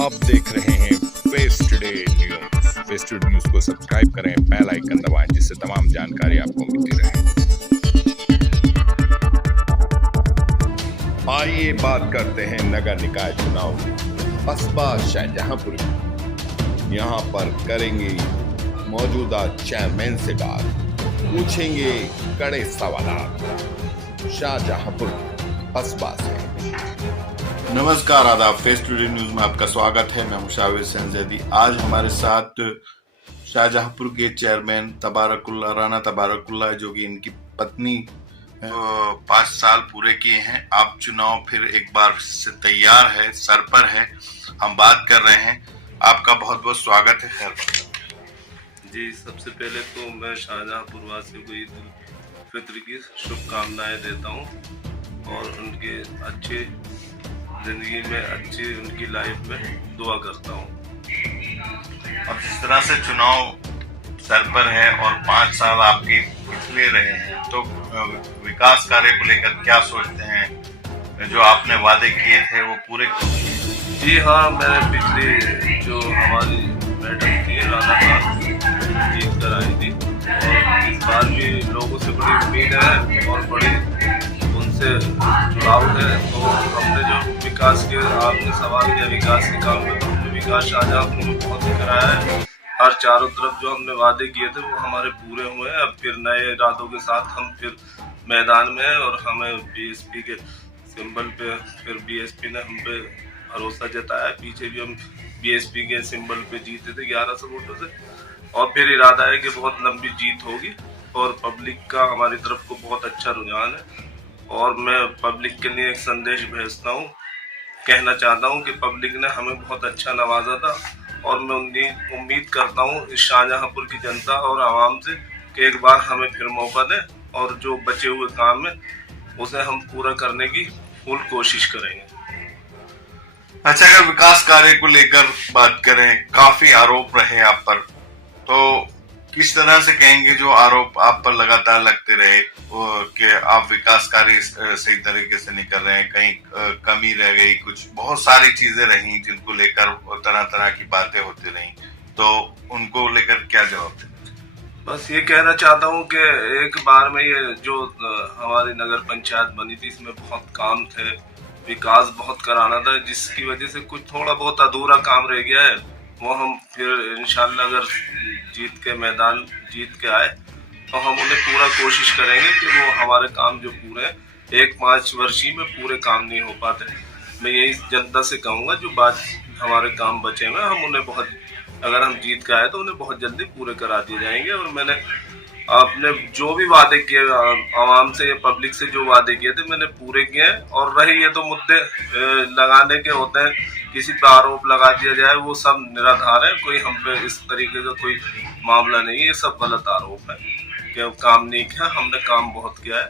आप देख रहे हैं face today news. Face today news को सब्सक्राइब करें, बेल आइकन दबाएं, जिससे तमाम जानकारी आपको मिलती रहे। आइए बात करते हैं नगर निकाय चुनाव कस्बा शाहजहांपुर की। यहाँ पर करेंगे मौजूदा चेयरमैन से बात, पूछेंगे कड़े सवाल शाहजहांपुर कस्बा से। नमस्कार, आदाब। फेस टुडे न्यूज में आपका स्वागत है। मैं मुशाविर सैयदी। आज हमारे साथ शाहजहांपुर के चेयरमैन राना तबारकुल्ला, जो कि इनकी पत्नी 5 साल पूरे किए हैं। आप चुनाव फिर एक बार से तैयार है, सर पर है, हम बात कर रहे हैं। आपका बहुत बहुत स्वागत है। खैर जी, सबसे पहले तो मैं शाहजहांपुर वासियों को ईद उल फित्र की शुभकामनाएं देता हूं और उनके अच्छे जिंदगी में, अच्छी उनकी लाइफ में दुआ करता हूं। अब जिस तरह से चुनाव सर पर है और 5 साल आपके पिछले रहे हैं, तो विकास कार्य को लेकर क्या सोचते हैं? जो आपने वादे किए थे वो पूरे? जी हाँ, मैंने पिछली जो हमारी मैडम थी राना साहब जीत कर आई थी और इस बार भी लोगों से बड़ी उम्मीद है और बड़ी उनसे जुड़ाव है। तो हमने जो विकास के, आपने सवाल किया विकास के काम में, तो हमने विकास शाहजहांपुर में बहुत ही कराया है। हर चारों तरफ जो हमने वादे किए थे वो हमारे पूरे हुए हैं। अब फिर नए इरादों के साथ हम फिर मैदान में हैं और हमें बीएसपी के सिंबल पे, फिर बीएसपी ने हम पे भरोसा जताया। पीछे भी हम बीएसपी के सिंबल पे जीते थे 1100 वोटों से और फिर इरादा है कि बहुत लंबी जीत होगी और पब्लिक का हमारी तरफ को बहुत अच्छा रुझान है। और मैं पब्लिक के लिए एक संदेश भेजता हूँ, कहना चाहता हूँ कि पब्लिक ने हमें बहुत अच्छा नवाजा था और मैं उम्मीद करता हूँ इस शाहजहांपुर की जनता और आवाम से कि एक बार हमें फिर मौका दें और जो बचे हुए काम है उसे हम पूरा करने की फुल कोशिश करेंगे। अच्छा, अगर विकास कार्य को लेकर बात करें, काफी आरोप रहे आप पर, तो किस तरह से कहेंगे जो आरोप आप पर लगातार लगते रहे कि आप विकास कार्य सही तरीके से नहीं कर रहे हैं, कहीं कमी रह गई, कुछ बहुत सारी चीजें रही जिनको लेकर तरह तरह की बातें होती रही, तो उनको लेकर क्या जवाब दें? बस ये कहना चाहता हूँ कि एक बार में ये जो हमारी नगर पंचायत बनी थी, इसमें बहुत काम थे, विकास बहुत कराना था, जिसकी वजह से कुछ थोड़ा बहुत अधूरा काम रह गया है। वो हम फिर इंशाल्लाह अगर जीत के आए तो हम उन्हें पूरा कोशिश करेंगे कि वो हमारे काम जो पूरे हैं 1-5 वर्षीय में पूरे काम नहीं हो पाते। मैं यही जनता से कहूँगा, जो बात हमारे काम बचे हुए हम उन्हें बहुत, अगर हम जीत के आए तो उन्हें बहुत जल्दी पूरे करा दिए जाएंगे। और मैंने आपने जो भी वादे किए आवाम से या पब्लिक से, जो वादे किए थे मैंने पूरे किए हैं। और रही ये तो मुद्दे लगाने के होते हैं, किसी पे आरोप लगा दिया जाए, वो सब निराधार है, कोई हम पे इस तरीके का कोई मामला नहीं है। ये सब गलत आरोप है कि काम नहीं किया। हमने काम बहुत किया है,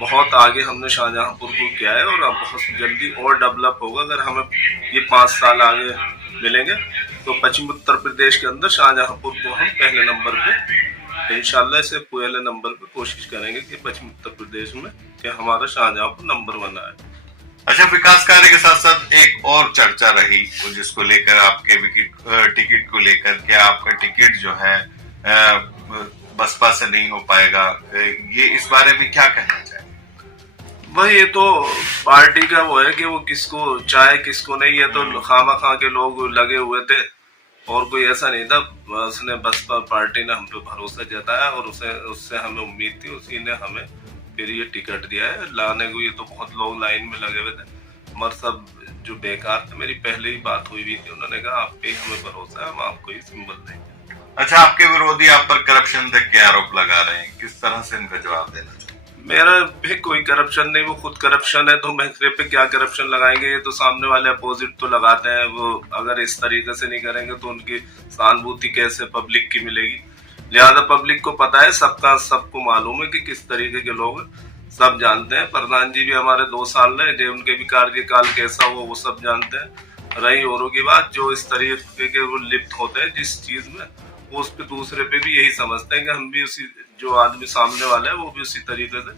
बहुत आगे हमने शाहजहांपुर को किया है और अब बहुत जल्दी और डेवलप होगा। अगर हमें ये 5 साल आगे मिलेंगे तो पश्चिम उत्तर प्रदेश के अंदर शाहजहांपुर को हम पहले नंबर पे, इंशाल्लाह से पहले नंबर पे कोशिश करेंगे कि पश्चिम उत्तर प्रदेश में कि हमारा शाहजहांपुर नंबर 1 आए। अच्छा, विकास कार्य के साथ साथ एक और चर्चा रही जिसको लेकर आपके टिकट को लेकर, क्या आपका टिकट जो है बसपा से नहीं हो पाएगा, ये इस बारे में क्या कहना चाहिए? भाई ये तो पार्टी का वो है कि वो किसको चाहे किसको नहीं। ये तो खामा के लोग लगे हुए थे और कोई ऐसा नहीं था। उसने बसपा पार्टी ने हम पे भरोसा जताया और उससे हमें उम्मीद थी, उसी ने हमें फिर ये टिकट दिया है लाने को। ये तो बहुत लोग लाइन में लगे हुए थे मगर सब जो बेकार थे। मेरी पहले ही बात हुई थी, उन्होंने कहा आप पे हमें भरोसा है, हम आपको ही सिंबल देंगे। अच्छा, आपके विरोधी आप पर करप्शन तक के आरोप लगा रहे हैं, किस तरह से इनका जवाब देना चाहिए? मेरा भी कोई करप्शन नहीं, वो खुद करप्शन है तो मेरे पे क्या करप्शन लगाएंगे? ये तो सामने वाले अपोजिट तो लगाते हैं। वो अगर इस तरीके से नहीं करेंगे तो उनकी सहानुभूति कैसे पब्लिक की मिलेगी? लिहाजा पब्लिक को पता है, सबको मालूम है कि किस तरीके के लोग सब जानते हैं। प्रधान जी भी हमारे 2 साल रहे, उनके भी कार्यकाल कैसा हो वो सब जानते हैं। रही औरों की बात, जो इस तरीके के वो लिप्त होते हैं जिस चीज में, वो उस पे दूसरे पे भी यही समझते हैं कि हम भी उसी, जो आदमी सामने वाला है वो भी उसी तरीके से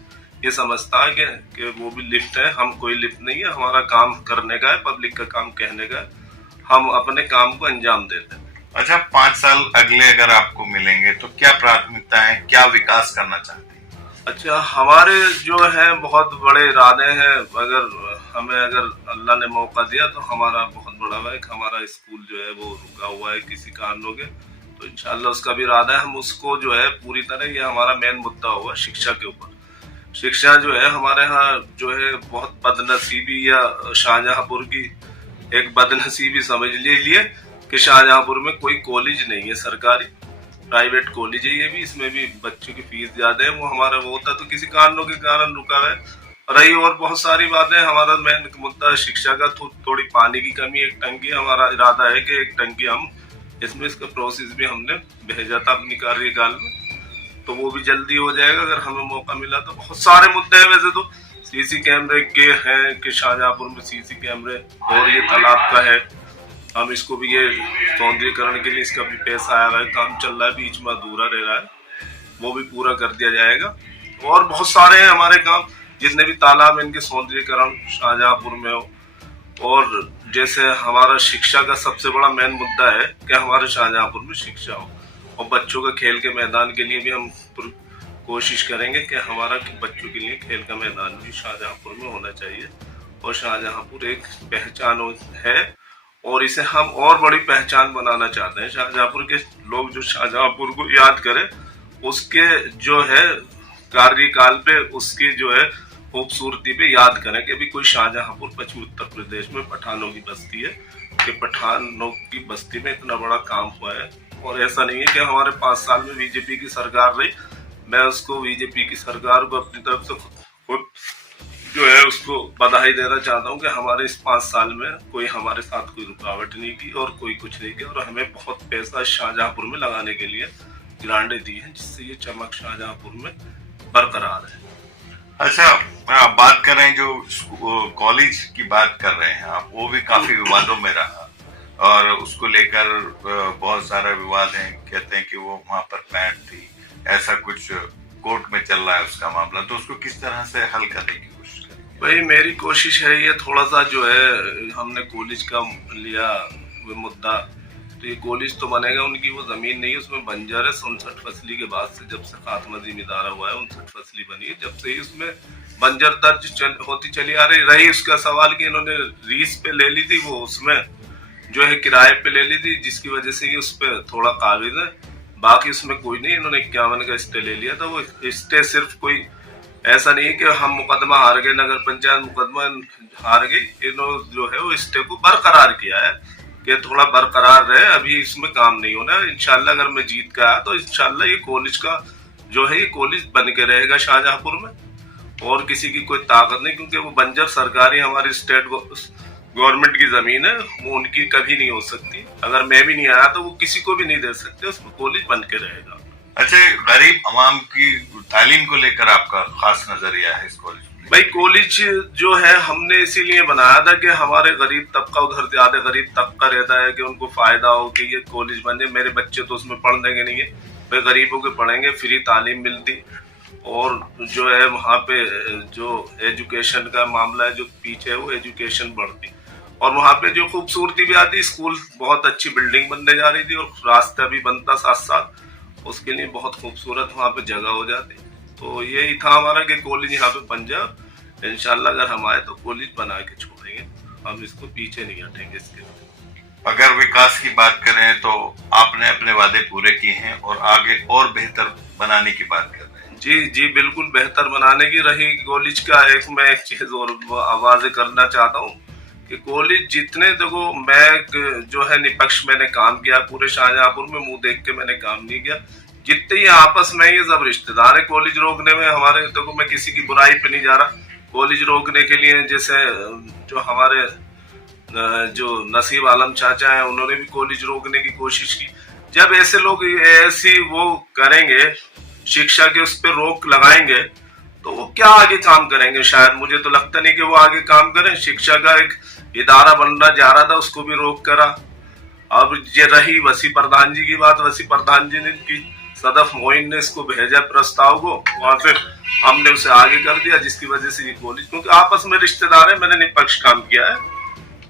ये समझता है कि वो भी लिप्त है। हम कोई लिप्त नहीं है, हमारा काम करने का है, पब्लिक का काम कहने का है। हम अपने काम को अंजाम देते हैं। अच्छा, 5 साल अगले अगर आपको मिलेंगे तो क्या प्राथमिकता है, क्या विकास करना चाहते हैं? अच्छा, हमारे जो है बहुत बड़े इरादे हैं। अगर अल्लाह ने मौका दिया तो हमारा बहुत बड़ा है, हमारा स्कूल जो है वो रुका हुआ है किसी कारणों के, तो इंशाल्लाह उसका भी इरादा है हम उसको जो है पूरी तरह, ये हमारा मेन मुद्दा होगा शिक्षा के ऊपर। शिक्षा जो है हमारे यहाँ जो है बहुत बदनसीबी, या शाहजहांपुर की एक बदनसीबी समझ लीजिए कि शाहजहांपुर में कोई कॉलेज नहीं है सरकारी, प्राइवेट कॉलेज है ये भी, इसमें भी बच्चों की फीस ज्यादा है। वो हमारा वो होता तो किसी कारणों के कारण रुका है रही, और बहुत सारी बातें। हमारा मेन मुद्दा शिक्षा का, थोड़ी पानी की कमी, एक टंकी, हमारा इरादा है कि एक टंकी हम इसमें, इसका प्रोसेस भी हमने भेजा था अपनी कार्यकाल में, तो वो भी जल्दी हो जाएगा अगर हमें मौका मिला तो। बहुत सारे मुद्दे हैं वैसे तो, सीसी कैमरे के हैं कि शाहजहांपुर में सीसी कैमरे, और ये तालाब का है, हम इसको भी ये सौंदर्यीकरण के लिए इसका भी पैसा आया है, काम चल रहा है, बीच में अधूरा रह रहा है, वो भी पूरा कर दिया जाएगा। और बहुत सारे हैं हमारे काम, जितने भी तालाब इनके सौंदर्यीकरण शाहजहांपुर में हो। और जैसे हमारा शिक्षा का सबसे बड़ा मेन मुद्दा है कि हमारे शाहजहांपुर में शिक्षा हो, और बच्चों के खेल के मैदान के लिए भी हम कोशिश करेंगे कि हमारा बच्चों के लिए खेल का मैदान भी शाहजहांपुर में होना चाहिए। और शाहजहांपुर एक पहचान है, और इसे हम और बड़ी पहचान बनाना चाहते हैं। शाहजहांपुर के लोग जो शाहजहांपुर को याद करें, उसके जो है कार्यकाल पे, उसकी जो है खूबसूरती पे याद करें कि भी कोई शाहजहांपुर पश्चिमी उत्तर प्रदेश में पठानों की बस्ती है, कि पठानों की बस्ती में इतना बड़ा काम हुआ है। और ऐसा नहीं है कि हमारे 5 साल में बीजेपी की सरकार रही, मैं उसको बीजेपी की सरकार को अपनी तरफ से खुद जो है उसको बधाई देना चाहता हूँ कि हमारे इस 5 साल में कोई हमारे साथ कोई रुकावट नहीं की और कोई कुछ नहीं किया, और हमें बहुत पैसा शाहजहांपुर में लगाने के लिए ग्रांटें दी हैं, जिससे ये चमक शाहजहांपुर में बरकरार है। अच्छा, आप बात कर रहे हैं जो कॉलेज की बात कर रहे हैं आप, वो भी काफी विवादों में रहा, और उसको लेकर बहुत सारा विवाद है, कहते हैं कि वो वहां पर पैंट थी, ऐसा कुछ कोर्ट में चल रहा है उसका मामला, तो उसको किस तरह से हल करने की कोशिश करेंगे? भाई मेरी कोशिश है, ये थोड़ा सा जो है हमने कॉलेज का लिया वो मुद्दा, तो ये कॉलेज तो बनेगा, उनकी वो जमीन नहीं है, उसमें बंजर है। 59 फसली के बाद से, जब से खात्मा जिम्मेदारा हुआ है, 59 फसली बनी है, जब से ही उसमें बंजर दर्ज होती चली आ रही। उसका सवाल कि इन्होंने रीस पे ले ली थी, वो उसमें जो है किराए पे ले ली थी, जिसकी वजह से उस पर थोड़ा काबिज है, बाकी उसमें कोई नहीं। इन्होंने 51 का स्टे ले लिया था, वो स्टे सिर्फ कोई ऐसा नहीं है कि हम मुकदमा हार गए, नगर पंचायत मुकदमा हार गई, इन्होंने जो है वो स्टे को बरकरार किया है कि थोड़ा बरकरार रहे, अभी इसमें काम नहीं होना है। इंशाल्लाह अगर मैं जीत के आया तो इंशाल्लाह ये कॉलेज का जो है ये कॉलेज बन के रहेगा शाहजहांपुर में, और किसी की कोई ताकत नहीं, क्योंकि वो बंजर सरकारी हमारी स्टेट गवर्नमेंट की जमीन है, वो उनकी कभी नहीं हो सकती। अगर मैं भी नहीं आया तो वो किसी को भी नहीं दे सकते, उसमें कॉलेज बन के रहेगा। अच्छा, गरीब अवाम की तालीम को लेकर आपका खास नजरिया है इस कॉलेज में? भाई कॉलेज जो है हमने इसीलिए बनाया था कि हमारे गरीब तबका, उधर ज्यादा गरीब तबका रहता है, कि उनको फायदा हो कि ये कॉलेज बन जाए। मेरे बच्चे तो उसमें पढ़ देंगे नहीं है, भाई गरीबों के पढ़ेंगे, फ्री तालीम मिलती, और जो है वहाँ पे जो एजुकेशन का मामला है जो पीछे है वो एजुकेशन बढ़ती, और वहाँ पे जो खूबसूरती भी आती। स्कूल बहुत अच्छी बिल्डिंग बनने जा रही थी, और रास्ता भी बनता साथ साथ, उसके लिए बहुत खूबसूरत वहाँ पे जगह हो जाती। तो यही था हमारा कि कॉलेज यहाँ पे बन जाए। इंशाल्लाह अगर हम आए तो कॉलेज बना के छोड़ेंगे, हम इसको पीछे नहीं हटेंगे इसके। अगर विकास की बात करें तो आपने अपने वादे पूरे किए हैं और आगे और बेहतर बनाने की बात कर रहे हैं। जी बिल्कुल बेहतर बनाने की रही कॉलेज का। मैं एक चीज और आवाज करना चाहता हूँ कि कॉलेज जितने, देखो मैं जो है निपक्ष मैंने काम किया पूरे शाहजहांपुर में, मुंह देख के मैंने काम नहीं किया। जितने ही आपस में ये सब रिश्तेदार है कॉलेज रोकने में हमारे, देखो मैं किसी की बुराई पे नहीं जा रहा, कॉलेज रोकने के लिए जैसे जो हमारे जो नसीब आलम चाचा हैं उन्होंने भी कॉलेज रोकने की कोशिश की। जब ऐसे लोग ऐसी वो करेंगे, शिक्षा के उस पर रोक लगाएंगे, तो वो क्या आगे काम करेंगे? शायद मुझे तो लगता नहीं कि वो आगे काम करें। शिक्षा का एक इदारा बनना जा रहा था, उसको भी रोक करा। अब ये रही वसी प्रधान जी की बात, वसी प्रधान जी ने की सदफ मोइन ने इसको भेजा प्रस्ताव को, वहां से हमने उसे आगे कर दिया, जिसकी वजह से ये कॉलेज, क्योंकि आपस में रिश्तेदार है, मैंने निपक्ष काम किया है,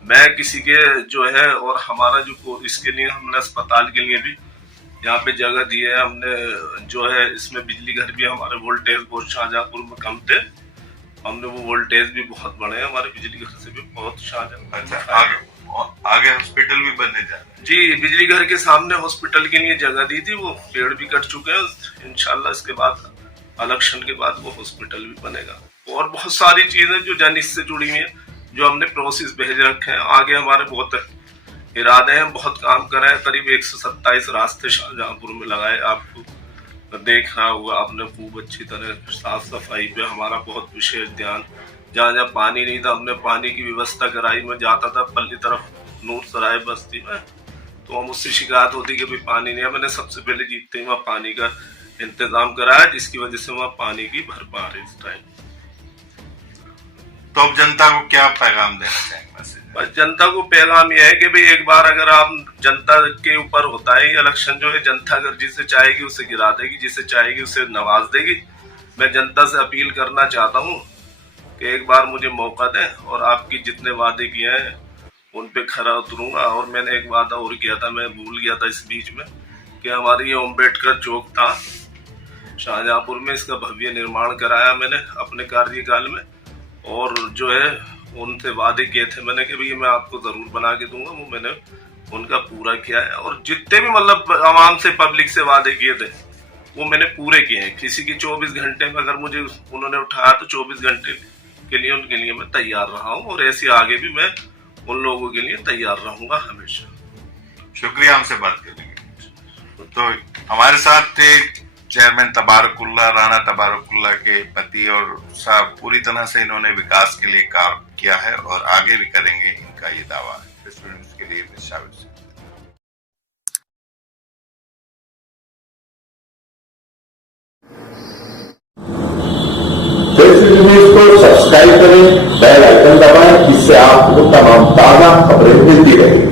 मैं किसी के जो है, और हमारा जो इसके लिए हमने अस्पताल के लिए भी यहाँ पे जगह दी है हमने, जो है इसमें बिजली घर भी हमारे वोल्टेज बहुत शाहजहांपुर में कम थे, हमने वो वोल्टेज भी बहुत बढ़े हमारे बिजली घर से भी बहुत शाहजहां। अच्छा, आगे हॉस्पिटल भी बनने जा रहा है? जी, बिजली घर के सामने हॉस्पिटल के लिए जगह दी थी, वो पेड़ भी कट चुके हैं, इंशाल्लाह इसके बाद इलेक्शन के बाद वो हॉस्पिटल भी बनेगा। और बहुत सारी चीजें जो जन से जुड़ी हुई है, जो हमने प्रोसेस भेज रखे हैं, आगे हमारे बहुत इरादे हैं, बहुत काम कर रहे हैं। करीब 127 रास्ते शाहजहांपुर में लगाए, आपको देख रहा होगा आपने खूब अच्छी तरह। साफ सफाई पे हमारा बहुत विशेष ध्यान, जहाँ जहाँ पानी नहीं था हमने पानी की व्यवस्था कराई। मैं जाता था पल्ली तरफ नूर सराय बस्ती में, तो हम उससे शिकायत होती कि भाई पानी नहीं है, मैंने सबसे पहले जीतते ही वहाँ पानी का इंतजाम कराया, जिसकी वजह से वहाँ पानी की भरपार है इस टाइम। तो अब जनता को क्या पैगाम देना चाहेंगे? बस जनता को पैगाम यह है कि भाई एक बार अगर आप जनता के ऊपर होता है इलेक्शन, जो है जनता अगर जिसे चाहेगी उसे गिरा देगी, जिसे चाहेगी उसे नवाज देगी। मैं जनता से अपील करना चाहता हूँ कि एक बार मुझे मौका दें, और आपकी जितने वादे किए हैं उन पे खरा उतरूंगा। और मैंने एक वादा और किया था, मैं भूल गया था इस बीच में, कि हमारी ये अम्बेडकर चौक था शाहजहांपुर में, इसका भव्य निर्माण कराया मैंने अपने कार्यकाल में, और जो है उनसे वादे किए थे मैंने कि भाई मैं आपको जरूर बना के दूंगा, वो मैंने उनका पूरा किया है। और जितने भी मतलब आवाम से पब्लिक से वादे किए थे वो मैंने पूरे किए हैं। किसी की 24 घंटे में अगर मुझे उन्होंने उठाया तो 24 घंटे के लिए उनके लिए मैं तैयार रहा हूँ, और ऐसे आगे भी मैं उन लोगों के लिए तैयार रहूंगा हमेशा। शुक्रिया हमसे बात करने के लिए। तो हमारे साथ थे चेयरमैन तबारकुल्ला, राणा तबारकुल्ला के पति, और साहब पूरी तरह से इन्होंने विकास के लिए काम किया है और आगे भी करेंगे, इनका ये दावा है। इसके लिए न्यूज़ को सब्सक्राइब करें, बेल आइकन दबाएं, जिससे आपको तमाम ताज़ा खबरें मिलती रहेंगी।